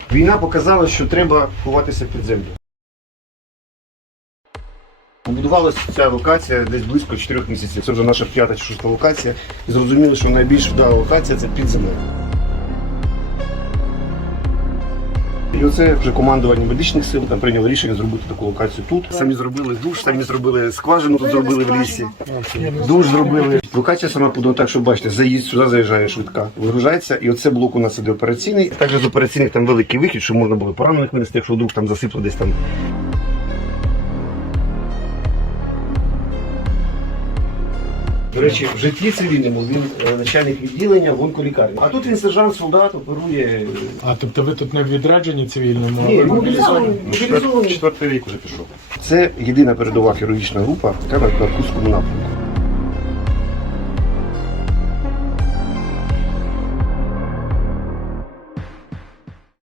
Війна показала, що треба ховатися під землю. Побудувалася ця локація десь близько 4 місяців. Це вже наша 5-та чи 6-та локація. І зрозуміли, що найбільш вдала локація – це під землею. І оце вже командування медичних сил там прийняло рішення зробити таку локацію тут. Самі зробили душ, самі зробили скважину, тут зробили в лісі. Душ зробили. Локація сама подана так, що бачите, заїзд, сюди заїжджає швидка, вигружається. І оце блок у нас іде операційний. Також з операційних там великий вихід, щоб можна було поранених винести, якщо вдруг там засипло десь там. До речі, в житті цивільному він начальник відділення в онколікарні. А тут він сержант, солдат, оперує. А тобто ви тут не в відрядженні цивільному? Ні, мобілізований. 4-й рік вже пішов. Це єдина передова хірургічна група, яка на Курському напрямку.